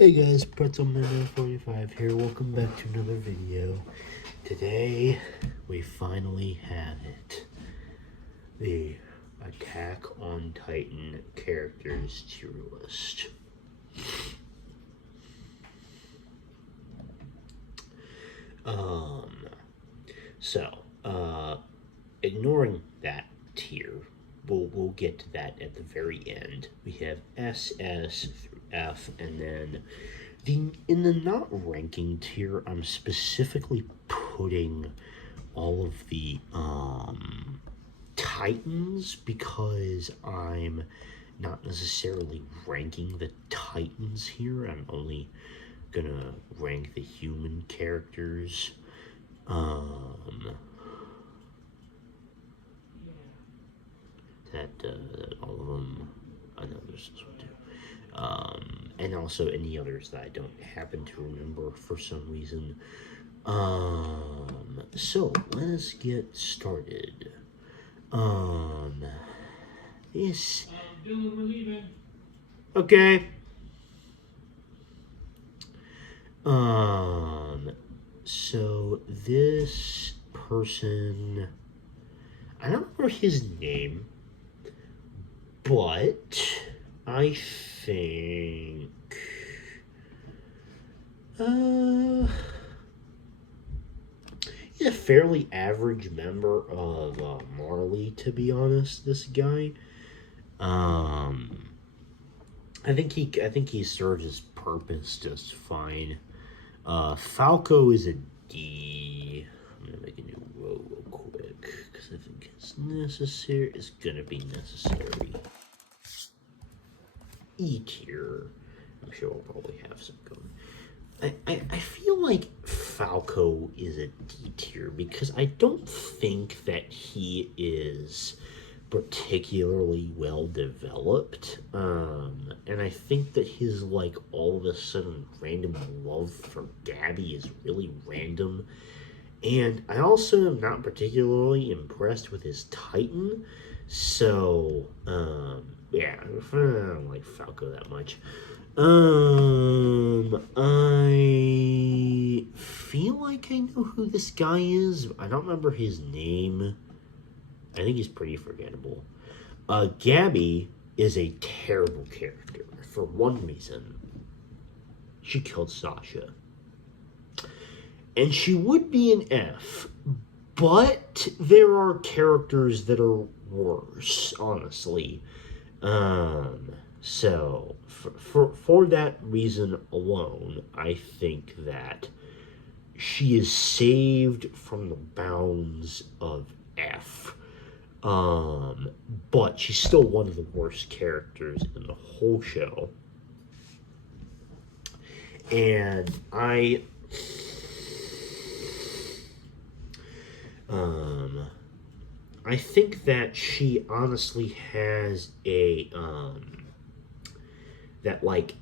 Hey guys, Pretzelman45 here. Welcome back to another video. Today, we finally have it. The Attack on Titan characters tier list. Ignoring that tier, we'll get to that at the very end. We have S, S through F, and then in the not ranking tier, I'm specifically putting all of the Titans because I'm not necessarily ranking the Titans here. I'm only gonna rank the human characters. That all of them, I know there's this one too. And also any others that I don't happen to remember for some reason. So let's get started. This. Dylan, we're leaving. Okay. So this person, I don't remember his name, but I think, he's a fairly average member of Marley, to be honest. This guy, I think he serves his purpose just fine. Falco is a D. I'm gonna make a new row real quick because I think it's necessary. It's gonna be necessary. E tier. I'm sure we'll probably have some going. I feel like Falco is a D tier because I don't think that he is particularly well developed, and I think that his like all of a sudden random love for Gabby is really random, and I also am not particularly impressed with his Titan, so yeah, I don't like Falco that much. I feel like I know who this guy is. I don't remember his name. I think he's pretty forgettable. Gabby is a terrible character for one reason. She killed Sasha. And she would be an F, but there are characters that are worse, honestly. So, for that reason alone, I think that she is saved from the bounds of F. But she's still one of the worst characters in the whole show. And I think that she honestly has that like,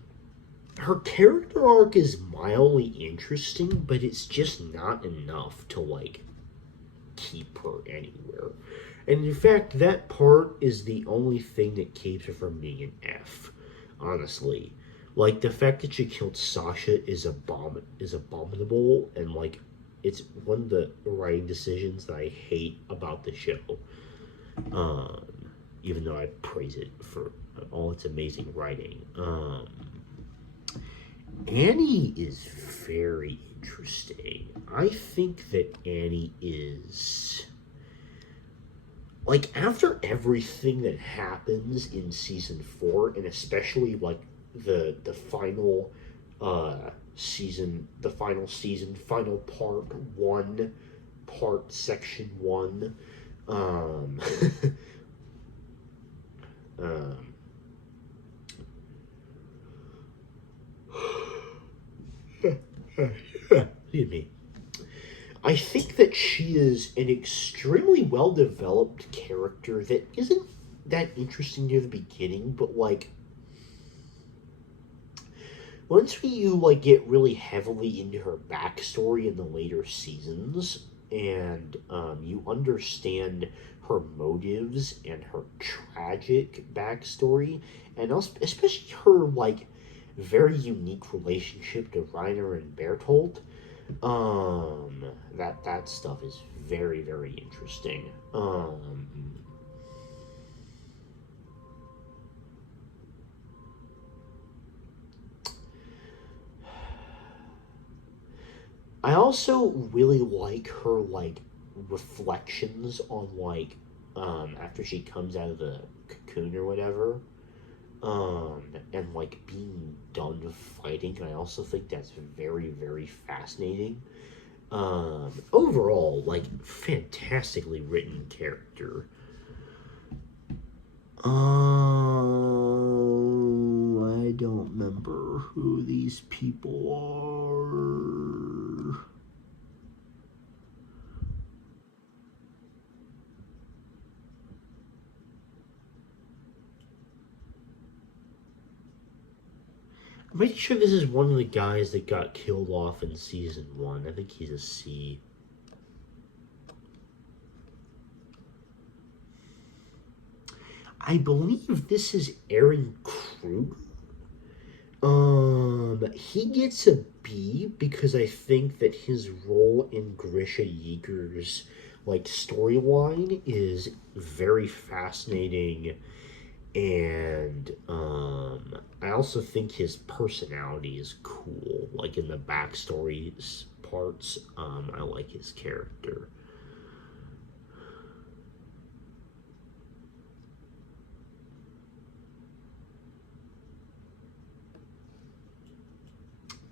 her character arc is mildly interesting, but it's just not enough to like keep her anywhere. And in fact, that part is the only thing that keeps her from being an F, honestly. Like, the fact that she killed Sasha is abominable, and, like, it's one of the writing decisions that I hate about the show. Even though I praise it for all its amazing writing. Annie is very interesting. I think that Annie is, like, after everything that happens in season 4, and especially like the final final part 1, part section 1, excuse me. I think that she is an extremely well-developed character that isn't that interesting near the beginning, but like once you like get really heavily into her backstory in the later seasons, and you understand her motives and her tragic backstory, and also especially her like very unique relationship to Reiner and Bertolt. That stuff is very, very interesting. I also really like her like reflections on like after she comes out of the cocoon or whatever, and like being done fighting. I also think that's very, very fascinating. Overall, like fantastically written character. I don't remember who these people are. I'm pretty sure this is one of the guys that got killed off in season one. I think he's a C. I believe this is Aaron Kruger. He gets a B because I think that his role in Grisha Yeager's like storyline is very fascinating, and I also think his personality is cool. Like in the backstory parts, I like his character.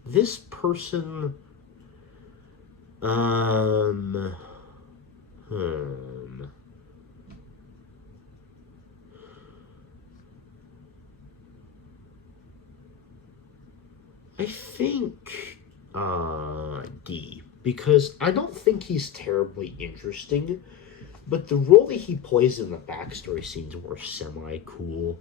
This person, um, hmm. I think D, because I don't think he's terribly interesting, but the role that he plays in the backstory scenes were semi cool.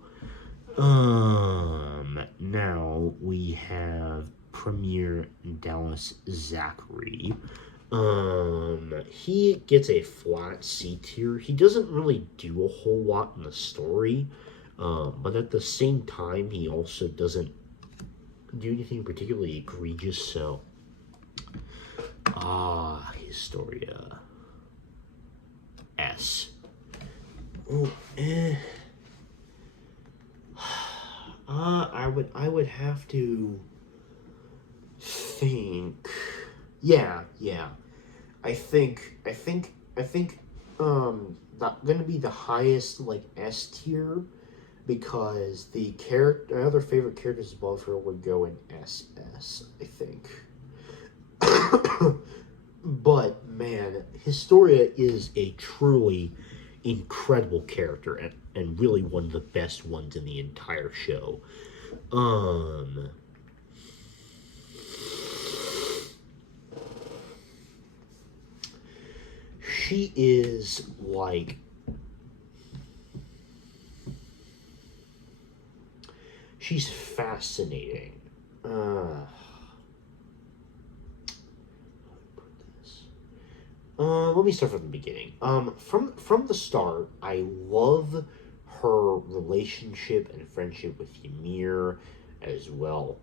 Now we have Premier Dallas Zachary. He gets a flat C tier. He doesn't really do a whole lot in the story, but at the same time, he also doesn't do anything particularly egregious. So, Historia S. Oh, eh. I would have to think. Yeah. I think not gonna be the highest like S tier because the character, my other favorite characters above her would go in SS. I think. But man, Historia is a truly incredible character and really one of the best ones in the entire show. Um, she is like she's fascinating. Let me start from the beginning. From the start, I love her relationship and friendship with Ymir as well.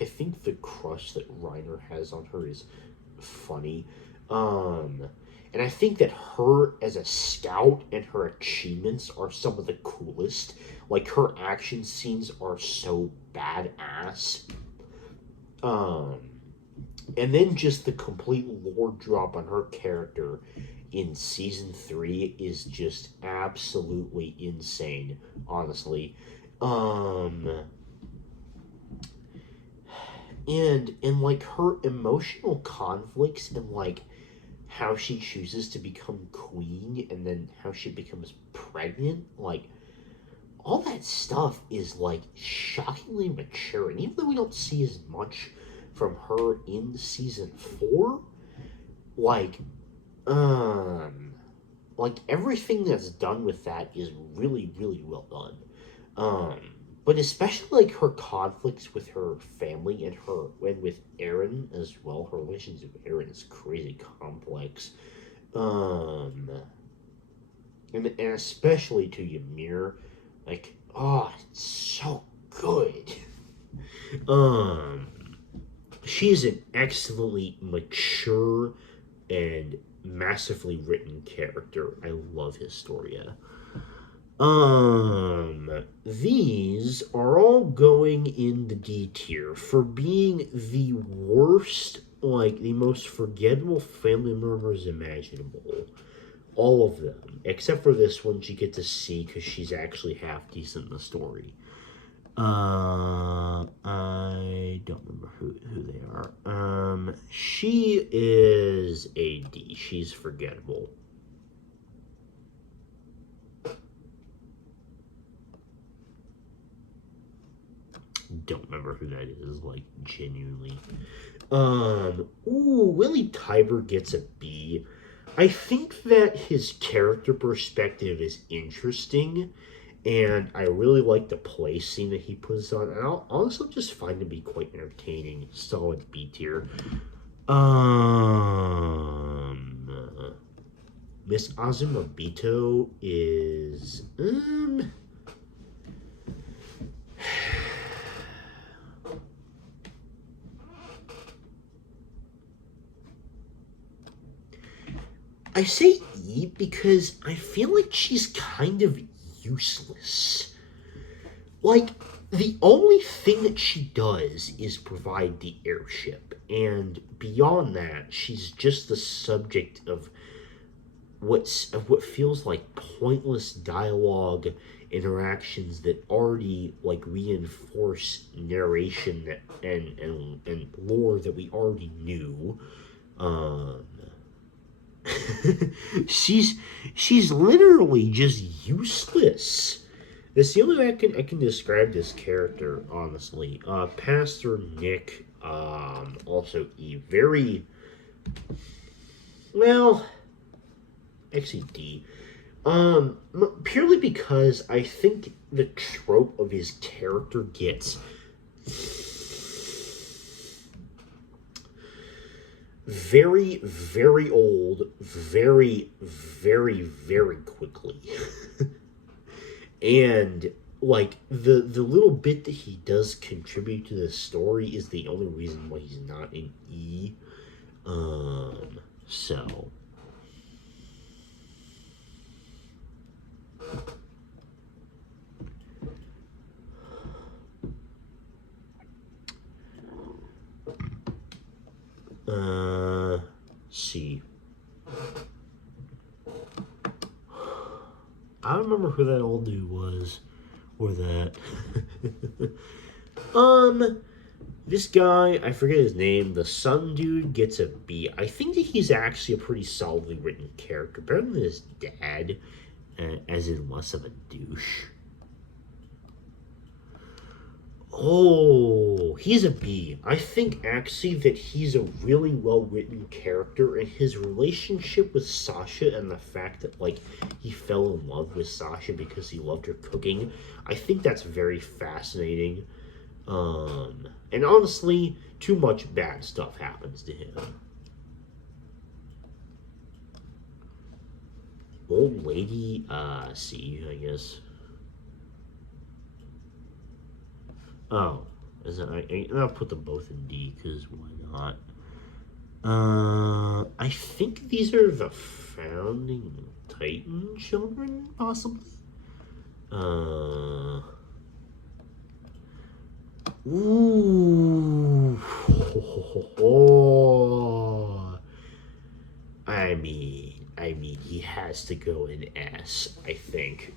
I think the crush that Reiner has on her is funny. Um, and I think that her as a scout and her achievements are some of the coolest. Like her action scenes are so badass. Um, and then just the complete lore drop on her character in season three is just absolutely insane, honestly. Um, and like her emotional conflicts and like how she chooses to become queen and then how she becomes pregnant, like all that stuff is like shockingly mature. And even though we don't see as much from her in season four, like um like everything that's done with that is really, really well done. Um but especially like her conflicts with her family and with Aaron as well. Her relationship with Aaron is crazy complex. Um and especially to Ymir, like, oh, it's so good. um, she's an excellently mature and massively written character. I love Historia. These are all going in the D tier for being the worst, like the most forgettable family members imaginable. All of them, except for this one, she gets a C because she's actually half decent in the story. I don't remember who they are. She is a D. She's forgettable. Don't remember who that is, like, genuinely. Willie Tiber gets a B. I think that his character perspective is interesting, and I really like the play scene that he puts on. And I'll also just find to be quite entertaining. Solid B tier. Miss Azumabito is I say E because I feel like she's kind of useless. Like, the only thing that she does is provide the airship, and beyond that, she's just the subject of what feels like pointless dialogue interactions that already like reinforce narration that and lore that we already knew. Um, she's literally just useless. That's the only way I can describe this character, honestly. Pastor Nick, also very well, actually D. Purely because I think the trope of his character gets very, very old, very, very, very quickly. And like the little bit that he does contribute to the story is the only reason why he's not in E. So see. I don't remember who that old dude was, or that. This guy, I forget his name, the sun dude gets a B. I think that he's actually a pretty solidly written character, better than his dad, as in less of a douche. Oh, he's a B. I think actually that he's a really well written character, and his relationship with Sasha and the fact that like he fell in love with Sasha because he loved her cooking, I think that's very fascinating. And honestly, too much bad stuff happens to him. Old lady, C, I guess. Oh, is it? I'll put them both in D because why not? I think these are the founding Titan children, possibly. Ooh. I mean, he has to go in S, I think.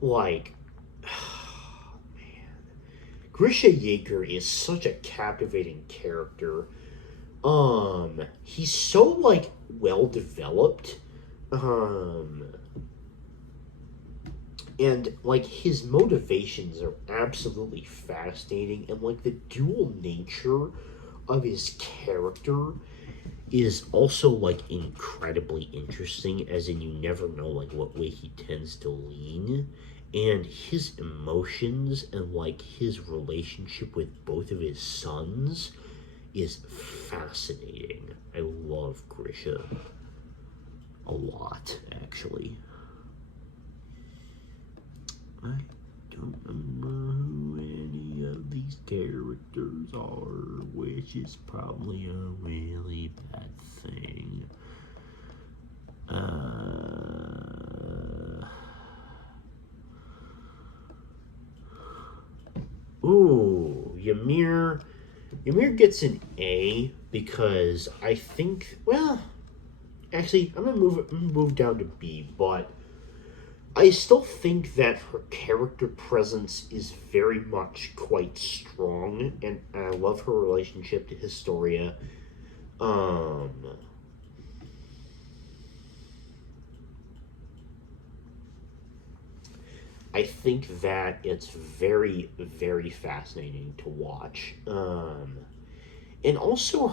Like, man, Grisha Yeager is such a captivating character. He's so like well developed. And like his motivations are absolutely fascinating, and like the dual nature of his character is also like incredibly interesting, as in you never know like what way he tends to lean, and his emotions and like his relationship with both of his sons is fascinating. I love Grisha a lot, actually. I don't remember who any of these characters are, which is probably a really bad thing. Ooh, Ymir. Ymir gets an A because I think, well, actually, I'm gonna move down to B, but I still think that her character presence is very much quite strong, and I love her relationship to Historia. Um, I think that it's very, very fascinating to watch. And also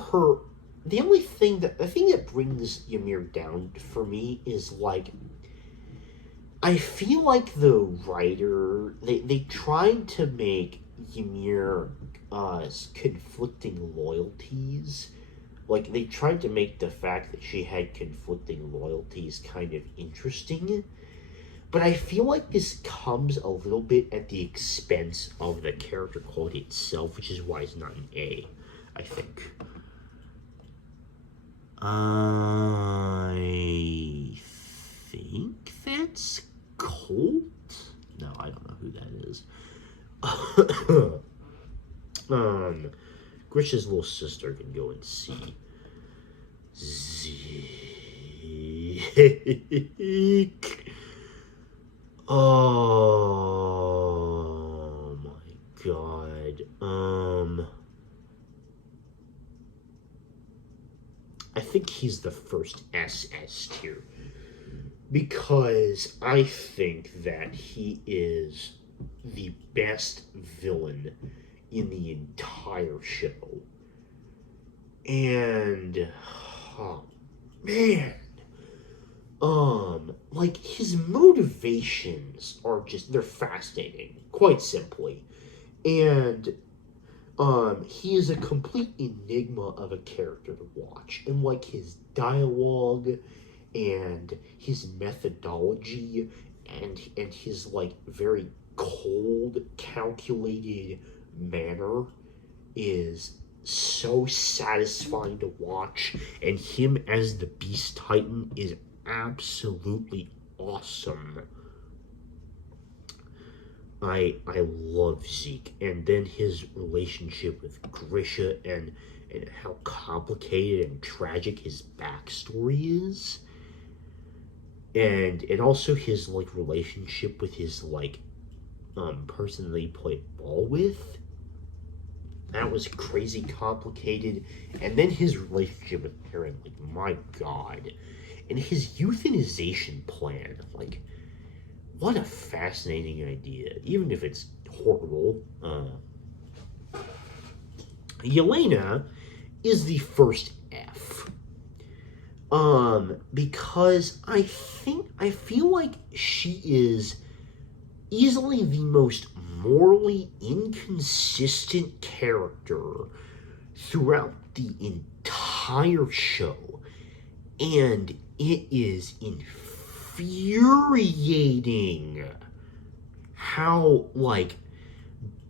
the thing that brings Ymir down for me is like, I feel like the writer, they tried to make Ymir conflicting loyalties. Like, they tried to make the fact that she had conflicting loyalties kind of interesting. But I feel like this comes a little bit at the expense of the character quality itself, which is why it's not an A, I think. I think that's Colt? No, I don't know who that is. Grish's little sister can go and see. Zeke. Oh my god. I think he's the first SS tier because I think that he is the best villain in the entire show. And oh man, like his motivations are just, they're fascinating, quite simply. And he is a complete enigma of a character to watch. And like his dialogue and his methodology and his like very cold, calculated manner is so satisfying to watch, and him as the Beast Titan is absolutely awesome. I love Zeke, and then his relationship with Grisha and how complicated and tragic his backstory is, and also his like relationship with his like person that he played ball with. That was crazy complicated. And then his relationship with Eren, like, my god. And his euthanization plan, like, what a fascinating idea, even if it's horrible. Yelena is the first F. Because I feel like she is easily the most morally inconsistent character throughout the entire show, and it is infuriating how like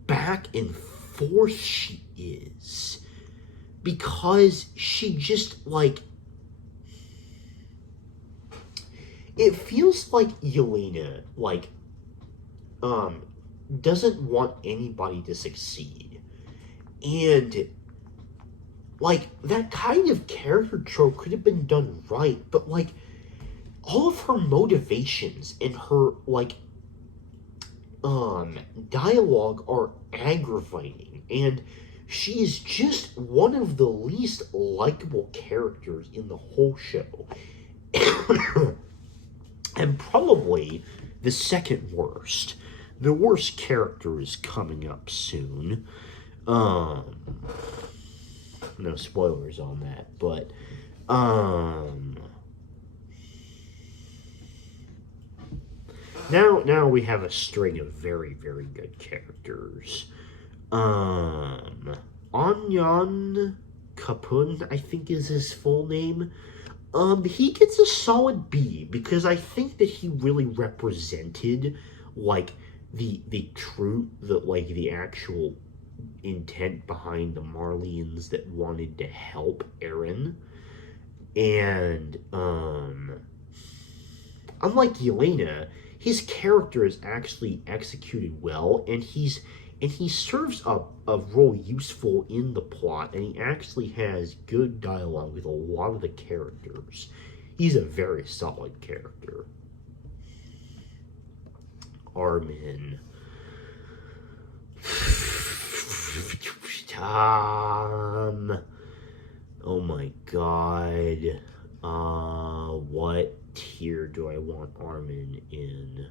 back and forth she is, because she just like, it feels like Yelena like doesn't want anybody to succeed. And like that kind of character trope could have been done right, but like all of her motivations and her like dialogue are aggravating, and she is just one of the least likable characters in the whole show. And probably the second worst. The worst character is coming up soon. No spoilers on that, but now we have a string of very, very good characters. Anyan Kapun, I think is his full name. He gets a solid B because I think that he really represented like the actual intent behind the Marleyans that wanted to help Eren. And unlike Yelena, his character is actually executed well, and he serves a role useful in the plot, and he actually has good dialogue with a lot of the characters. He's a very solid character. Armin. Oh my god. What tier do I want Armin in?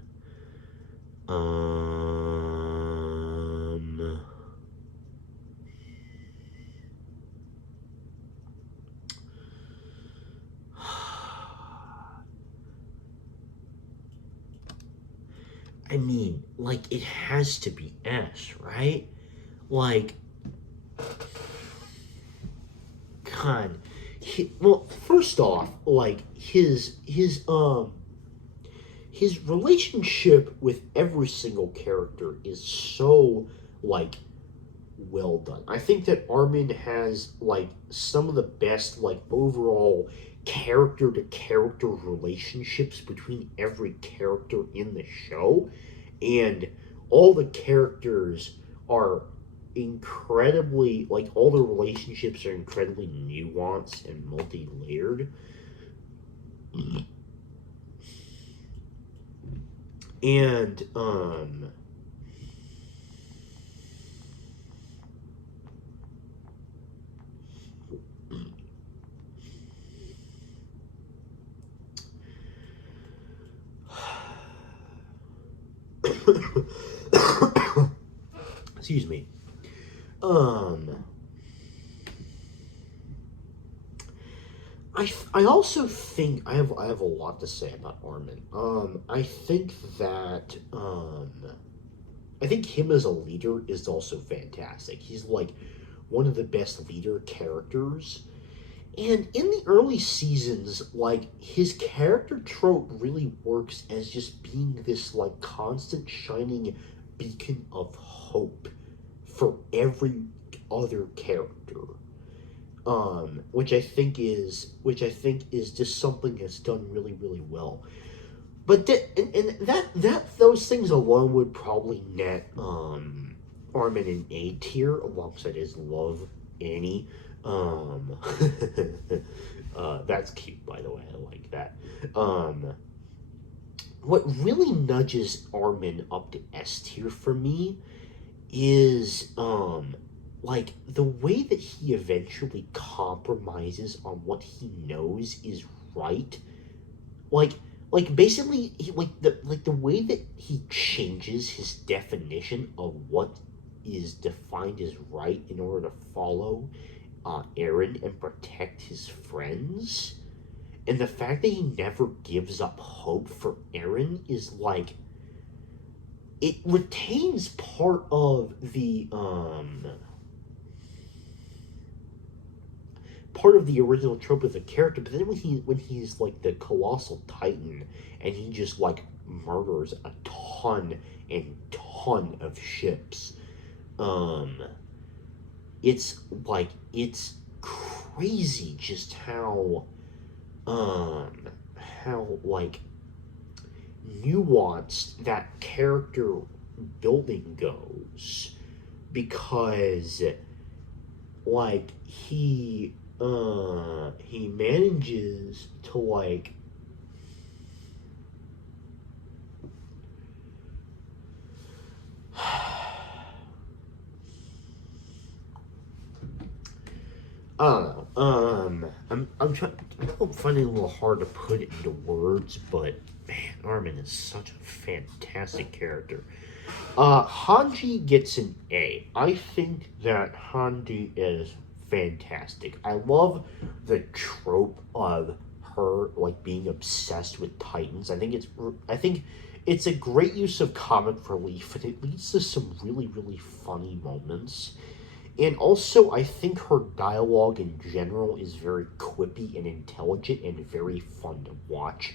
I mean, like, it has to be S, right? Like, God. Well, first off, like, his relationship with every single character is so, like, well done. I think that Armin has, like, some of the best, like, overall character to character relationships between every character in the show, and all the characters are incredibly, like, all the relationships are incredibly nuanced and multi-layered. And excuse me. I also think I have a lot to say about Armin. I think that I think him as a leader is also fantastic. He's like one of the best leader characters. And in the early seasons, like, his character trope really works as just being this, like, constant shining beacon of hope for every other character. Which I think is just something that's done really, really well. But those things alone would probably net Armin in A tier alongside his love Annie. That's cute, by the way. I like that. What really nudges Armin up to S tier for me is like the way that he eventually compromises on what he knows is right. Basically the way that he changes his definition of what is defined as right in order to follow Eren and protect his friends, and the fact that he never gives up hope for Eren is like, it retains part of the original trope of the character, but then when he's like the colossal titan and he just like murders a ton and ton of ships, it's like, it's crazy just how like nuanced that character building goes, because like he manages to like I don't know. I'm finding it a little hard to put it into words, but man, Armin is such a fantastic character. Hanji gets an A. I think that Hanji is fantastic. I love the trope of her like being obsessed with Titans. I think it's a great use of comic relief, and it leads to some really, really funny moments. And also, I think her dialogue in general is very quippy and intelligent and very fun to watch.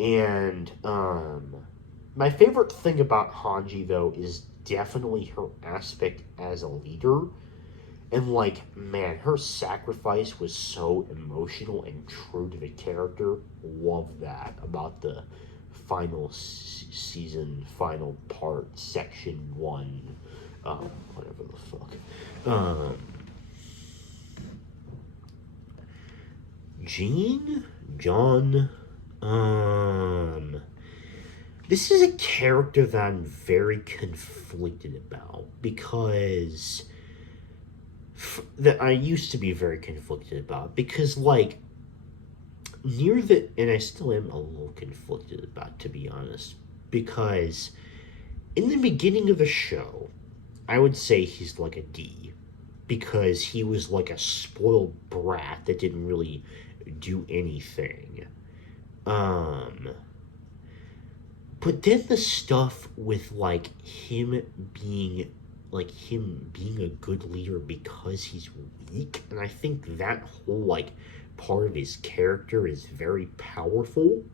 And My favorite thing about Hanji, though, is definitely her aspect as a leader. And, like, man, her sacrifice was so emotional and true to the character. Love that about the final season, final part, section one, whatever the fuck. John, this is a character that I'm very conflicted about because that I used to be very conflicted about because, like, near the, and I still am a little conflicted about, to be honest, because in the beginning of the show, I would say he's like a D because he was like a spoiled brat that didn't really do anything. But then the stuff with him being a good leader because he's weak, and I think that whole part of his character is very powerful.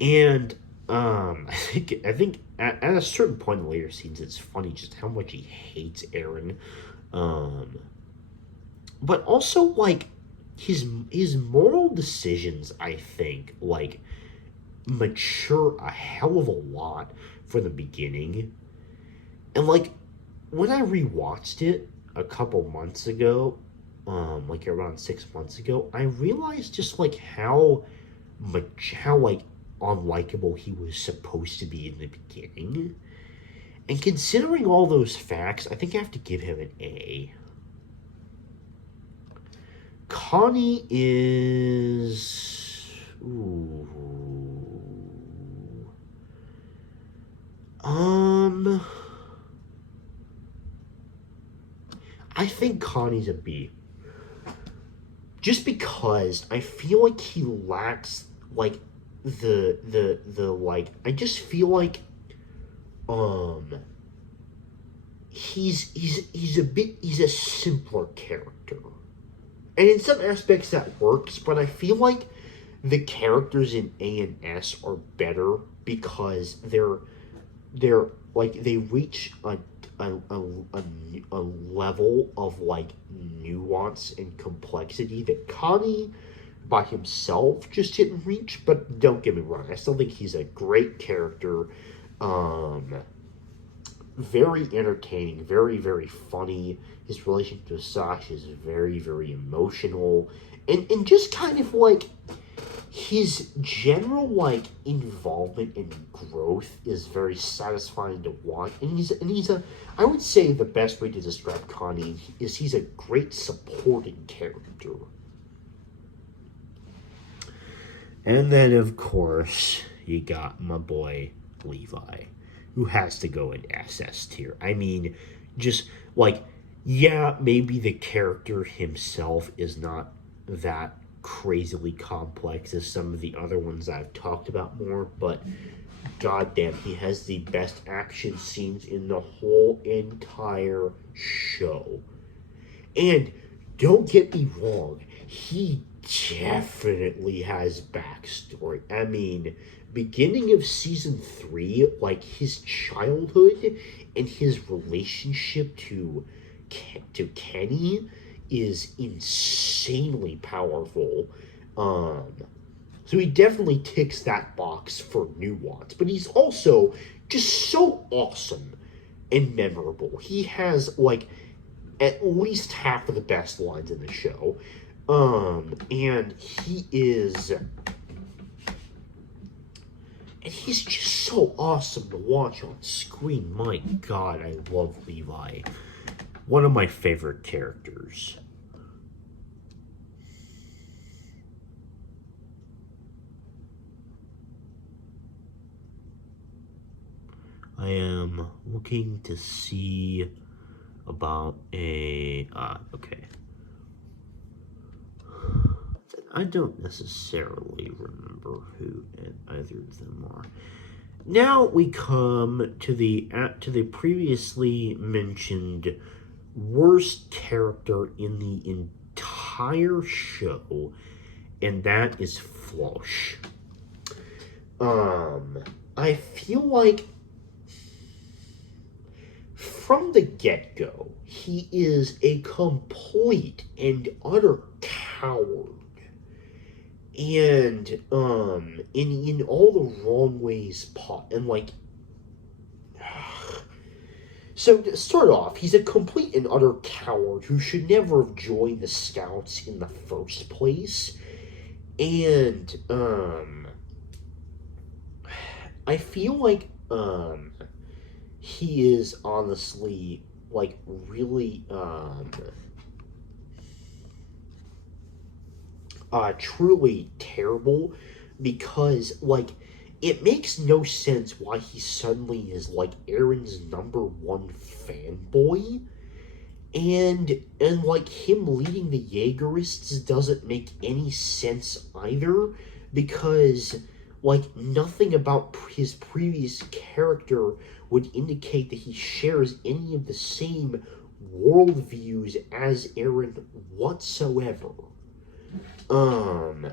And I think at a certain point in the later scenes, it's funny just how much he hates Eren. But also his moral decisions, I think, mature a hell of a lot from the beginning. And when I rewatched it a couple months ago, around 6 months ago, I realized just how unlikable he was supposed to be in the beginning. And considering all those facts, I think I have to give him an A. Connie is... Ooh. I think Connie's a B. Just because I feel like he lacks I just feel like he's a simpler character. And in some aspects that works, but I feel like the characters in A and S are better because they reach a level of nuance and complexity that Connie by himself just didn't reach. But don't get me wrong, I still think he's a great character. Very entertaining, very, very funny. His relationship with Sasha is very, very emotional. And just kind of his general involvement and growth is very satisfying to watch. And he's a I would say the best way to describe Connie is he's a great supporting character. And then of course you got my boy Levi, who has to go in SS tier. I mean, just yeah, maybe the character himself is not that crazily complex as some of the other ones I've talked about more, but goddamn, he has the best action scenes in the whole entire show. And don't get me wrong, he definitely has backstory. I mean, beginning of season 3, his childhood and his relationship to Kenny is insanely powerful. So he definitely ticks that box for nuance, but he's also just so awesome and memorable. He has at least half of the best lines in the show. And he's just so awesome to watch on screen. My God, I love Levi. One of my favorite characters. I am looking to see about okay. I don't necessarily remember who either of them are. Now we come to the previously mentioned worst character in the entire show, and that is Floch. I feel like from the get-go, he is a complete and utter coward. And in all the wrong ways and like so to start off, he's a complete and utter coward who should never have joined the Scouts in the first place. And I feel like he is honestly like really truly terrible because like it makes no sense why he suddenly is like Aaron's number one fanboy. And like him leading the Jaegerists doesn't make any sense either because like nothing about his previous character would indicate that he shares any of the same worldviews as Aaron whatsoever. And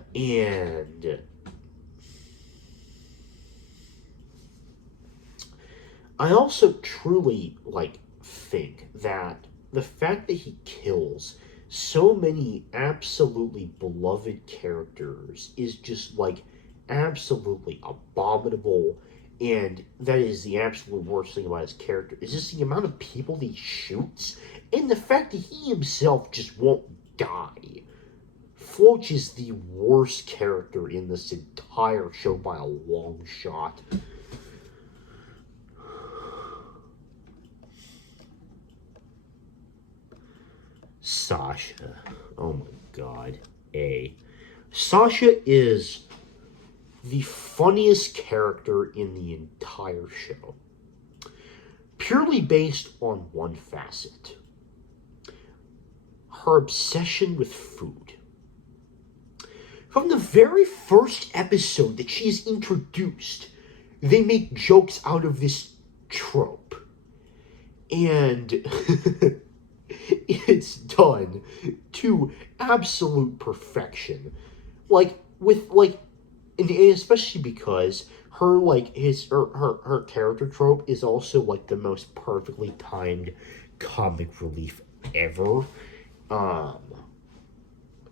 I also truly like think that the fact that he kills so many absolutely beloved characters is just like absolutely abominable, and that is the absolute worst thing about his character is just the amount of people that he shoots and the fact that he himself just won't die. Floch is the worst character in this entire show by a long shot. Sasha. Oh my god. Sasha is the funniest character in the entire show. Purely based on one facet: her obsession with food. From the very first episode that she is introduced, they make jokes out of this trope. And it's done to absolute perfection. Like, with, like, and especially because her, like, her character trope is also, like, the most perfectly timed comic relief ever. Um,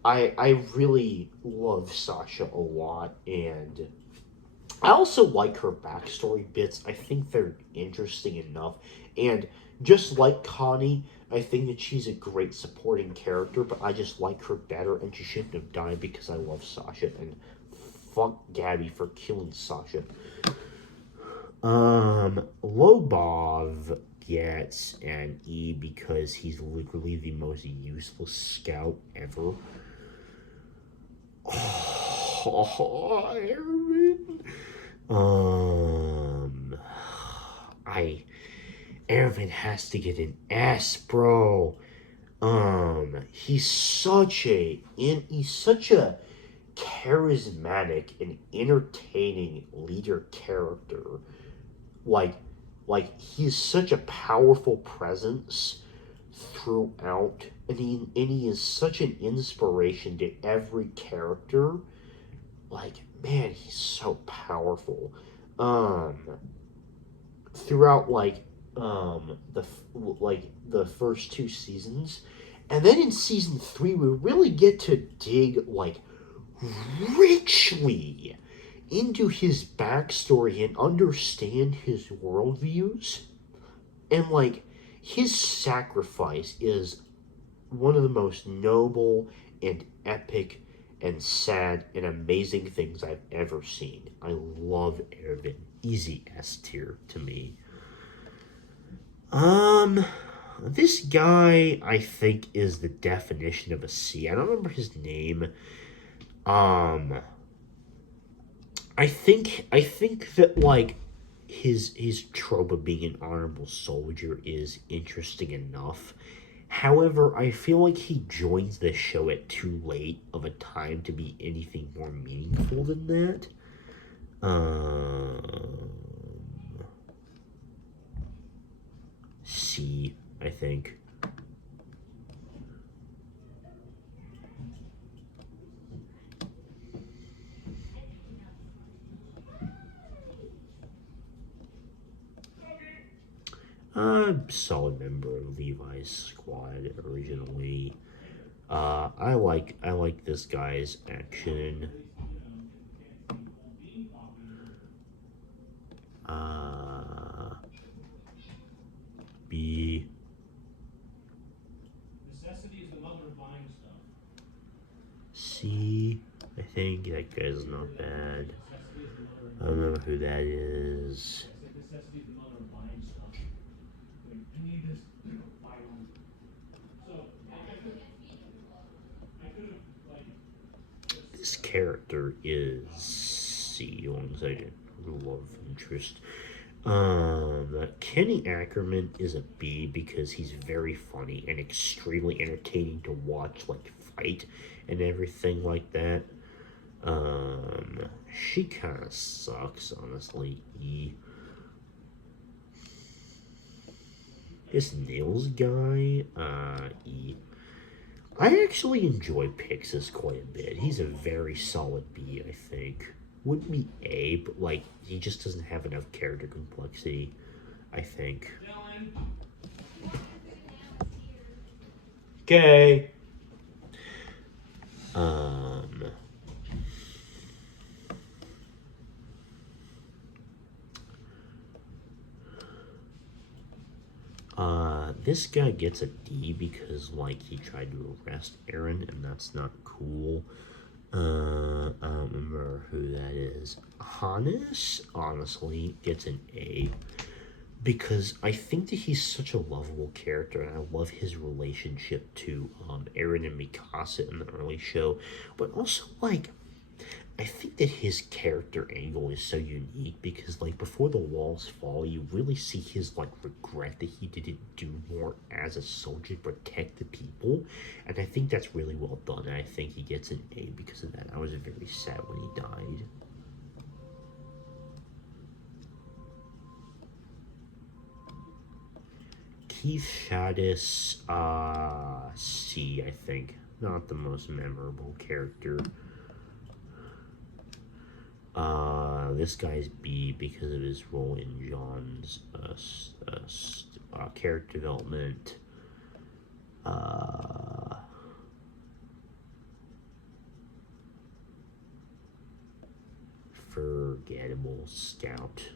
I really love Sasha a lot, and I also like her backstory bits. I think they're interesting enough. And just like Connie, I think that she's a great supporting character, but I just like her better, and she shouldn't have died because I love Sasha, and fuck Gabby for killing Sasha. Lobov gets an E because he's literally the most useless scout ever. Oh, Aaron. I Ervin has to get an S, bro. He's such a charismatic and entertaining leader character. Like he's such a powerful presence throughout, and he is such an inspiration to every character. Like, man, he's so powerful. Um, Throughout the first two seasons, and then in season three we really get to dig like richly into his backstory and understand his worldviews, and like his sacrifice is one of the most noble and epic and sad and amazing things I've ever seen. I love Ervin. Easy S tier to me. This guy I think is the definition of a C. I don't remember his name. I think that like his trope of being an honorable soldier is interesting enough. However, I feel like he joins the show at too late of a time to be anything more meaningful than that. C, I think. Solid member of Levi's squad originally. I like this guy's action. B. C. I think that guy's not bad. I don't know who that is. This character is C. One second. Love interest. Kenny Ackerman is a B because he's very funny and extremely entertaining to watch, like fight and everything like that. She kind of sucks, honestly. E. This Nils guy, E. I actually enjoy Pixis quite a bit. He's a very solid B, I think. Wouldn't be A, but like he just doesn't have enough character complexity, I think. Okay. This guy gets a D because like he tried to arrest Eren, and that's not cool. I don't remember who that is. Hannes, honestly, gets an A because I think that he's such a lovable character, and I love his relationship to Eren and Mikasa in the early show. But also, like, I think that his character angle is so unique because, like, before the walls fall, you really see his, like, regret that he didn't do more as a soldier to protect the people. And I think that's really well done. And I think he gets an A because of that. I was very sad when he died. Keith Shadis, C, I think. Not the most memorable character. This guy's B because of his role in John's character development. Forgettable Scout.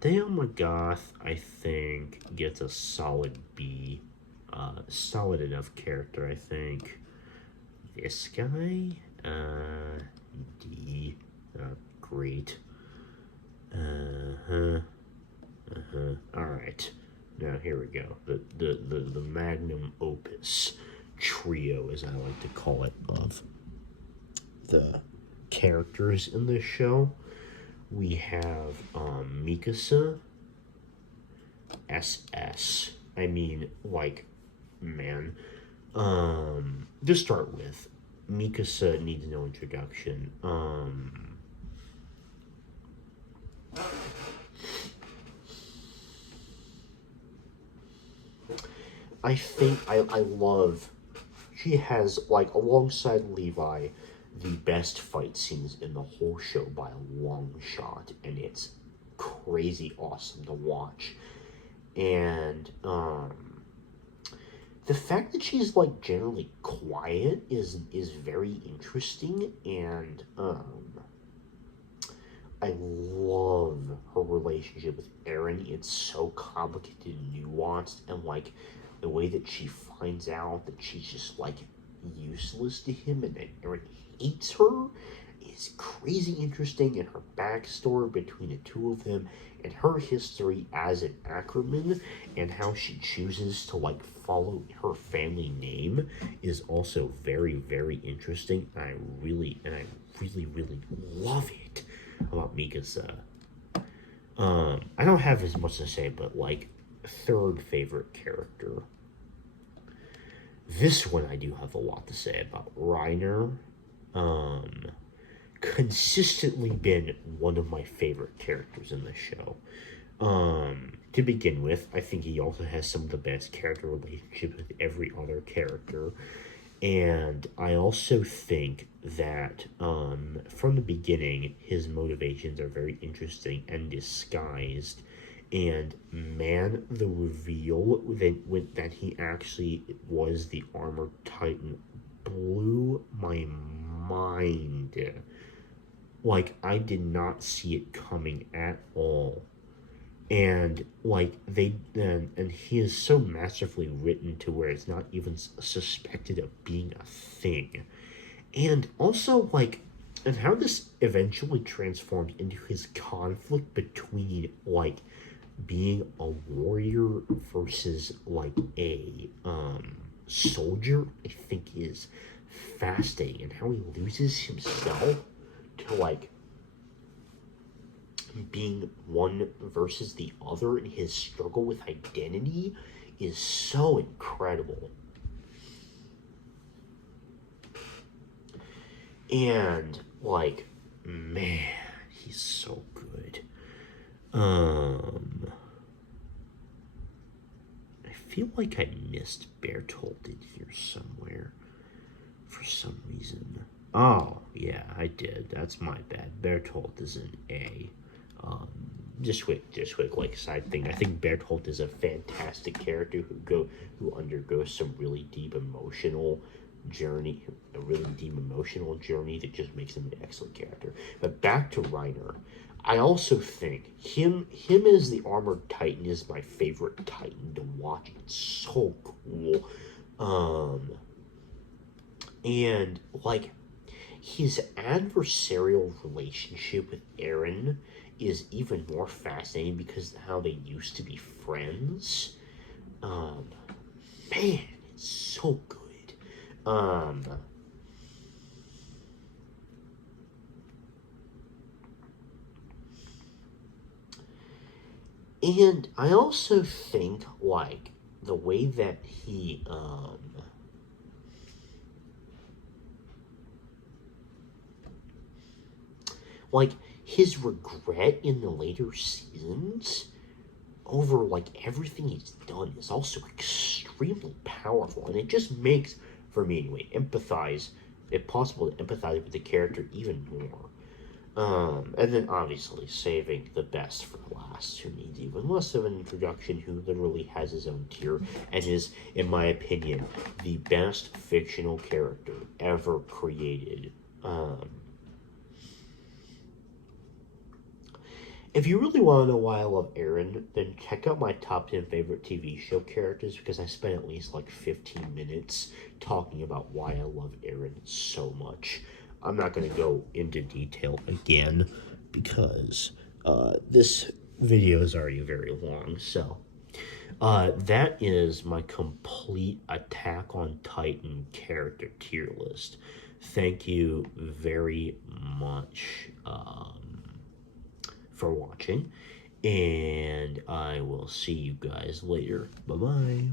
Dale McGoth, I think, gets a solid B. Solid enough character, I think. This guy, D, great. Alright. Now here we go. The magnum opus trio, as I like to call it, of the characters in this show. We have Mikasa, SS. I mean, like, man. To start with, Mikasa needs no introduction. I think I love. She has, like, alongside Levi, the best fight scenes in the whole show by a long shot, and it's crazy awesome to watch. And the fact that she's like generally quiet is very interesting, and I love her relationship with Eren. It's so complicated and nuanced, and like the way that she finds out that she's just like useless to him and that Eren hates her is crazy interesting, and her backstory between the two of them and her history as an Ackerman and how she chooses to like follow her family name is also very, very interesting. I really love it about Mikasa. I don't have as much to say, but like third favorite character. This one I do have a lot to say about. Reiner. Consistently been one of my favorite characters in the show. To begin with, I think he also has some of the best character relationships with every other character. And I also think that from the beginning, his motivations are very interesting and disguised. And man, the reveal that he actually was the Armored Titan blew my mind. Like, I did not see it coming at all. And and he is so masterfully written to where it's not even suspected of being a thing. And also, and how this eventually transformed into his conflict between being a warrior versus a soldier, I think is fascinating. And how he loses himself to being one versus the other, and his struggle with identity is so incredible. And man, he's so good. I feel like I missed Bertolt in here somewhere for some reason. Oh, yeah, I did. That's my bad. Bertolt is an A. Just quick, side thing. I think Bertolt is a fantastic character who undergoes some really deep emotional journey, that just makes him an excellent character. But back to Reiner, I also think him as the Armored Titan is my favorite Titan to watch. It's so cool, and his adversarial relationship with Eren is even more fascinating because of how they used to be friends. Man, it's so good. And I also think the way that he his regret in the later seasons over everything he's done is also extremely powerful, and it just makes, for me anyway, if possible, to empathize with the character even more. And then obviously saving the best for last, who needs even less of an introduction, who literally has his own tier and is, in my opinion, the best fictional character ever created. If you really want to know why I love Eren, then check out my top 10 favorite TV show characters, because I spent at least 15 minutes talking about why I love Eren so much. I'm not going to go into detail again because this video is already very long. So that is my complete Attack on Titan character tier list. Thank you very much for watching, and I will see you guys later. Bye-bye.